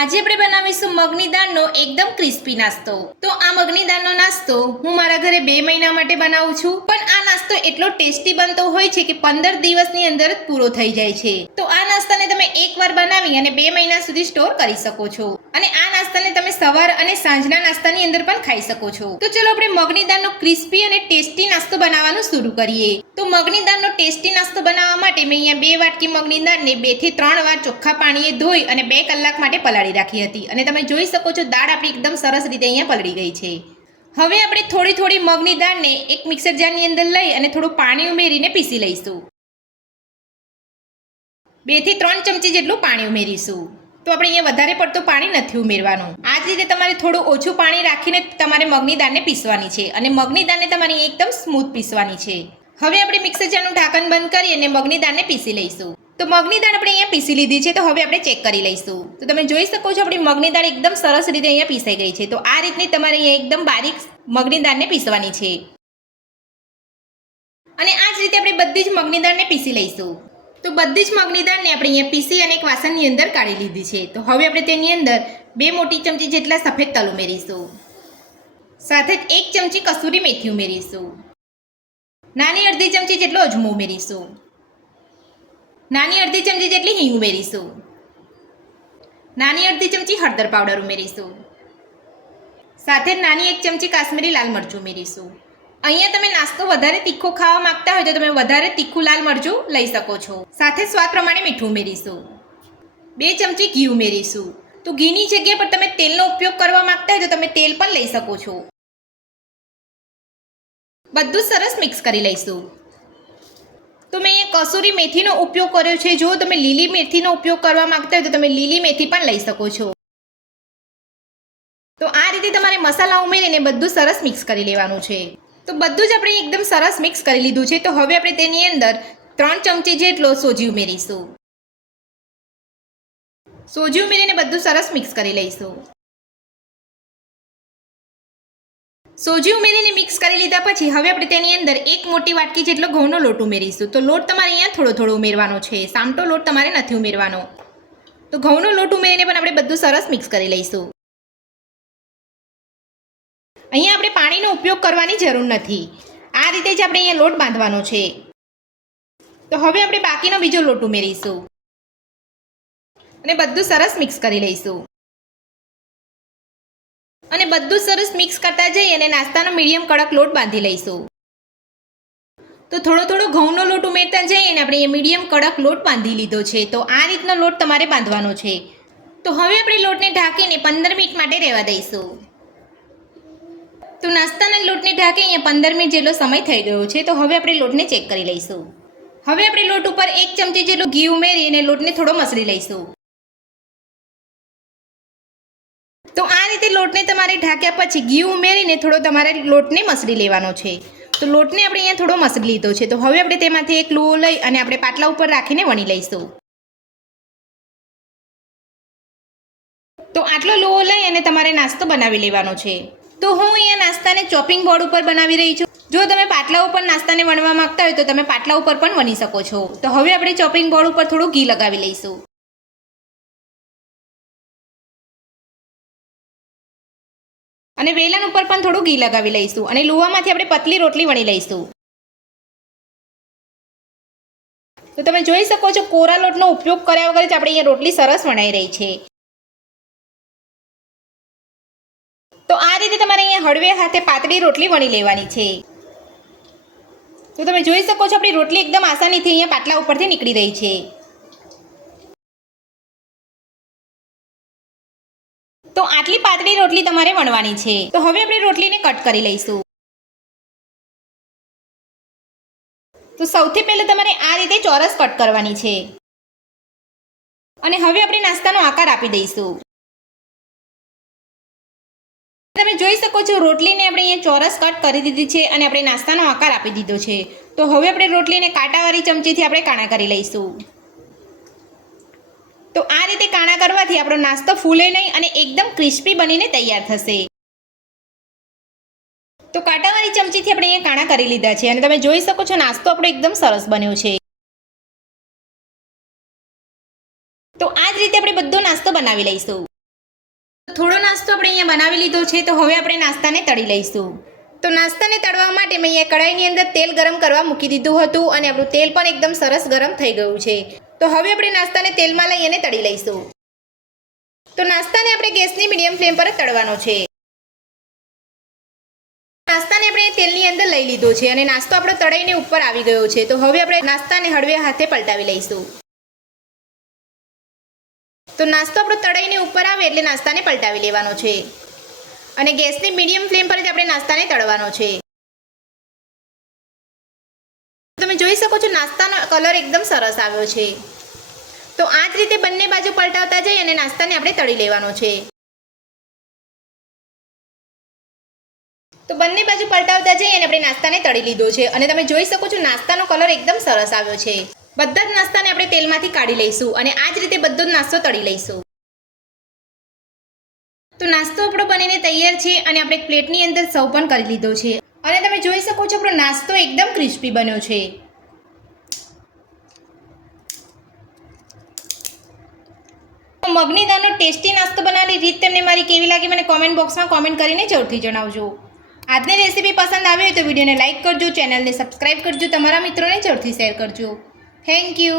આજે આપણે બનાવીશું મગની દાળનો એકદમ ક્રિસ્પી નાસ્તો। તો આ મગની દાળનો નાસ્તો હું મારા ઘરે 2 મહિના માટે બનાવું છું, પણ આ નાસ્તો એટલો ટેસ્ટી બનતો હોય છે કે 15 દિવસની અંદર જ પૂરો થઈ જાય છે। તો આ નાસ્તાને તમે એકવાર બનાવી અને 2 મહિના સુધી સ્ટોર કરી શકો છો, અને આ નાસ્તાને તમે સવાર અને સાંજના નાસ્તાની અંદર પણ ખાઈ શકો છો। તો ચલો આપણે મગની દાળનો ક્રિસ્પી અને ટેસ્ટી નાસ્તો બનાવવાનું શરૂ કરીએ। તો મગની દાળનો ટેસ્ટી નાસ્તો બનાવવા માટે મેં અહીંયા 2 વાટકી મગની દાળને 2 થી 3 વાર ચોખ્ખા પાણીએ ધોઈ અને 2 કલાક માટે પલાળી રાખી હતી, અને તમે જોઈ શકો છો દાળ આપણી એકદમ સરસ રીતે અહીંયા પલળી ગઈ છે। હવે આપણે થોડી થોડી મગની દાળને એક મિક્સર જારની અંદર લઈ અને થોડું પાણી ઉમેરીને પીસી લઈશું। 2 થી 3 ચમચી જેટલું પાણી ઉમેરીશું। તો આપણે અહીંયા વધારે પડતું પાણી નથી ઉમેરવાનું। આ જ રીતે તમારે થોડું ઓછું પાણી રાખીને તમારે મગની દાળને પીસવાની છે, અને મગની દાળને તમારે એકદમ સ્મૂથ પીસવાની છે। હવે આપણે મિક્સર જારનું ઢાંકણ બંધ કરી અને મગની દાળને પીસી લઈશું। તો મગની દાળ આપણે અહીંયા પીસી લીધી છે, તો હવે આપણે ચેક કરી લઈશું। તો તમે જોઈ શકો છો આપણી મગની દાળ એકદમ સરસ રીતે અહીંયા પીસાઈ ગઈ છે। તો આ રીતની તમારે અહીંયા એકદમ બારીક મગની દાળને પીસવાની છે, અને આ જ રીતે આપણે બધી જ મગની દાળને પીસી લઈશું। તો બધી જ મગની દાળને આપણે અહીંયા પીસી અને એક વાસણની અંદર કાઢી લીધી છે। તો હવે આપણે તેની અંદર 2 મોટી ચમચી જેટલા સફેદ તલ ઉમેરીશું, સાથે જ 1 ચમચી કસૂરી મેથી ઉમેરીશું, નાની અડધી ચમચી જેટલો અજમો ઉમેરીશું, નાની અડધી ચમચી જેટલી હિંગ ઉમેરીશું, નાની અડધી ચમચી હળદર પાવડર ઉમેરીશું, સાથે જ નાની 1 ચમચી કાશ્મીરી લાલ મરચું ઉમેરીશું। અહીંયા તમે નાસ્તો વધારે તીખો ખાવા માંગતા હોય તો તમે વધારે તીખું લાલ મરચું લઈ શકો છો। સાથે સ્વાદ પ્રમાણે મીઠું ઉમેરીશું, 2 ચમચી ઘી ઉમેરીશું। તો ઘીની જગ્યા પર તમે તેલનો ઉપયોગ કરવા માંગતા હોય તો તમે તેલ પણ લઈ શકો છો। બધું સરસ મિક્સ કરી લઈશું। તો મેં અહીંયા કસૂરી મેથીનો ઉપયોગ કર્યો છે। જો તમે લીલી મેથીનો ઉપયોગ કરવા માંગતા હોય તો તમે લીલી મેથી પણ લઈ શકો છો। તો આ રીતે તમારે મસાલા ઉમેરીને બધું સરસ મિક્સ કરી લેવાનું છે। તો બધું જ આપણે એકદમ સરસ મિક્સ કરી લીધું છે। તો હવે આપણે તેની અંદર 3 ચમચી જેટલો સોજી ઉમેરીશું। સોજી ઉમેરીને બધું સરસ મિક્સ કરી લઈશું। સોજી ઉમેરીને મિક્સ કરી લીધા પછી હવે આપણે તેની અંદર 1 મોટી વાટકી જેટલો ઘઉંનો લોટ ઉમેરીશું। તો લોટ તમારે અહીંયા થોડો થોડો ઉમેરવાનો છે, સામટો લોટ તમારે નથી ઉમેરવાનો। તો ઘઉંનો લોટ ઉમેરીને પણ આપણે બધું સરસ મિક્સ કરી લઈશું। અહીંયા આપણે પાણીનો ઉપયોગ કરવાની જરૂર નથી, આ રીતે જ આપણે અહીંયા લોટ બાંધવાનો છે। તો હવે આપણે બાકીનો બીજો લોટ ઉમેરીશું અને બધું સરસ મિક્સ કરી લઈશું। અને બધું સરસ મિક્સ કરતા જઈ અને નાસ્તાનો મીડિયમ કડક લોટ બાંધી લઈશું। તો થોડો થોડો ઘઉંનો લોટ ઉમેરતા જઈ અને આપણે અહીંયા મીડિયમ કડક લોટ બાંધી લીધો છે। તો આ રીતનો લોટ તમારે બાંધવાનો છે। તો હવે આપણે લોટને ઢાંકીને 15 મિનિટ માટે રહેવા દઈશું। તો નાસ્તાના લોટને ઢાંકી અહીંયા 15 મિનિટ જેટલો સમય થઈ ગયો છે। તો હવે આપણે લોટને ચેક કરી લઈશું। હવે આપણે લોટ ઉપર 1 ચમચી જેટલું ઘી ઉમેરીને લોટને થોડો મસળી લઈશું। તો આ રીતે લોટને તમારે ઢાંક્યા પછી ઘી ઉમેરીને થોડો તમારે લોટને મસળી લેવાનો છે। તો લોટને આપણે અહીંયા થોડો મસળી લીધો છે। તો હવે આપણે તેમાંથી એક લુઓ લઈ અને આપણે પાટલા ઉપર રાખીને વણી લઈશું। તો આટલો લુઓ લઈ અને તમારે નાસ્તો બનાવી લેવાનો છે। તો હું અહીંયા નાસ્તાને ચોપિંગ બોર્ડ ઉપર બનાવી રહી છું। જો તમે પાટલા ઉપર નાસ્તાને વણવા માંગતા હોય તો તમે પાટલા ઉપર પણ વણી શકો છો। તો હવે આપણે ચોપિંગ બોર્ડ ઉપર થોડું ઘી લગાવી લઈશું, અને વેલણ ઉપર પણ થોડું ઘી લગાવી લઈશું, અને લુવામાંથી આપણે પતલી રોટલી વણી લઈશું। તો તમે જોઈ શકો છો કોરા લોટનો ઉપયોગ કર્યા વગર જ આપણે અહીંયા રોટલી સરસ વણાઈ રહી છે। તો આ રીતે તમારે અહીંયા હળવે હાથે પાતળી રોટલી વણી લેવાની છે। તો તમે જોઈ શકો છો આપણી રોટલી એકદમ આસાનીથી અહીંયા પાટલા ઉપરથી નીકળી રહી છે। તો આટલી પાતળી રોટલી તમારે વણવાની છે। તો હવે આપણે રોટલીને કટ કરી લઈશું। તો સૌથી પહેલા તમારે આ રીતે ચોરસ કટ કરવાની છે, અને હવે આપણે નાસ્તાનો આકાર આપી દઈશું। તમે જોઈ શકો છો રોટલીને આપણે અહીંયા ચોરસ કટ કરી દીધી છે, અને આપણે નાસ્તાનો આકાર આપી દીધો છે। તો હવે આપણે રોટલીને કાંટાવાળી ચમચીથી આપણે કાણા કરી લઈશું। તો આ રીતે કાણા કરવાથી આપણો નાસ્તો ફૂલે નહીં અને એકદમ ક્રિસ્પી બનીને તૈયાર થશે। તો કાંટાવાળી ચમચીથી આપણે અહીંયા કાણા કરી લીધા છે, અને તમે જોઈ શકો છો નાસ્તો આપણો એકદમ સરસ બન્યો છે। તો આ જ રીતે આપણે બધો નાસ્તો બનાવી લઈશું। થોડો નાસ્તો આપણે અહીંયા બનાવી લીધો છે, તો હવે આપણે નાસ્તાને તળી લઈશું. તો નાસ્તાને તળવા માટે મેં અહીંયા કઢાઈની અંદર તેલ ગરમ કરવા મૂકી દીધું હતું અને આપણું તેલ પણ એકદમ સરસ ગરમ થઈ ગયું છે. તો હવે આપણે નાસ્તાને તેલમાં લઈ અને તળી લઈશું. તો નાસ્તાને આપણે ગેસની મીડિયમ ફ્લેમ પર જ તળવાનો છે. નાસ્તાને આપણે તેલની અંદર લઈ લીધો છે અને નાસ્તો આપણો તળાઈને ઉપર આવી ગયો છે. તો હવે આપણે નાસ્તાને હળવે હાથે પલટાવી લઈશું. તો નાસ્તો આપણો તળાઈને ઉપર આવે એટલે નાસ્તાને પલટાવી લેવાનો છે અને ગેસની મીડિયમ ફ્લેમ પર જ આપણે નાસ્તાને તળવાનો છે. તમે જોઈ શકો છો નાસ્તાનો કલર એકદમ સરસ આવ્યો છે. તો આ જ રીતે બંને બાજુ પલટાવતા જઈ અને નાસ્તાને આપણે તળી લેવાનો છે. તો બંને બાજુ પલટાવતા જઈ અને આપણે નાસ્તાને તળી લીધો છે અને તમે જોઈ શકો છો નાસ્તાનો કલર એકદમ સરસ આવ્યો છે. બધા જ નાસ્તાને આપણે તેલમાંથી કાઢી લઈશું અને આ જ રીતે બધો જ નાસ્તો તળી લઈશું. તો નાસ્તો આપણો બનીને તૈયાર છે અને આપણે એક પ્લેટની અંદર સર્વ પણ કરી લીધો છે અને તમે જોઈ શકો છો આપણો નાસ્તો એકદમ ક્રિસ્પી બન્યો છે. મગની દાળનો ટેસ્ટી નાસ્તો બનાવવાની રીત તમને મારી કેવી લાગી મને કોમેન્ટ બોક્સમાં કોમેન્ટ કરીને જરૂરથી જણાવજો. આજની રેસીપી પસંદ આવી હોય તો વિડીયોને લાઇક કરજો, ચેનલને સબસ્ક્રાઇબ કરજો, તમારા મિત્રોને જરૂરથી શેર કરજો. Thank you.